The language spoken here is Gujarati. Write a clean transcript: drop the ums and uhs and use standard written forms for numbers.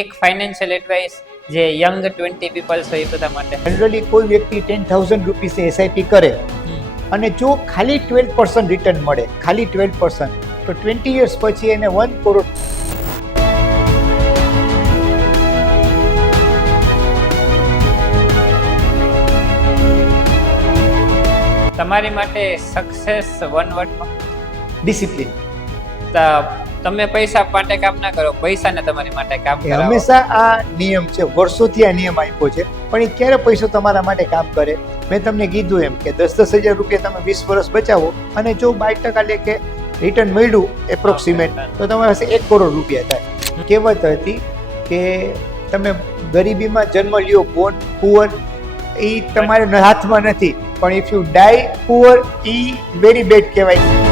એક ફાઇનાન્શિયલ એડવાઇસ જે યંગ 20 પીપલ્સ હોય એ બધા માટે. જનરલી કોઈ વ્યક્તિ 10,000 રૂપીસ એસઆઈપી કરે અને જો ખાલી 12% રિટર્ન મળે, ખાલી 12%, તો 20 years પછી એને 1 કરોડ. તમારી માટે સક્સેસ વન વર્ડમાં? ડિસિપ્લિન. તમે પૈસા માટે કામ ના કરો, પૈસાને તમારી માટે કામ એ કરાવો. હંમેશા આ નિયમ છે, વર્ષોથી આ નિયમ આપ્યો છે, પણ એ ક્યારે પૈસો તમારા માટે કામ કરે? મેં તમને કીધું એમ કે 10,000 રૂપિયા તમે 20 વર્ષ બચાવો અને જો 12% લેખે રિટર્ન મળ્યું એપ્રોક્સિમેટ, તો તમારી પાસે 1 કરોડ રૂપિયા થાય. કહેવત હતી કે તમે ગરીબીમાં જન્મ લ્યો, બોર્ન પુઅર, એ તમારા હાથમાં નથી, પણ ઇફ યુ ડાય પુઅર, એ વેરી બેડ કહેવાય.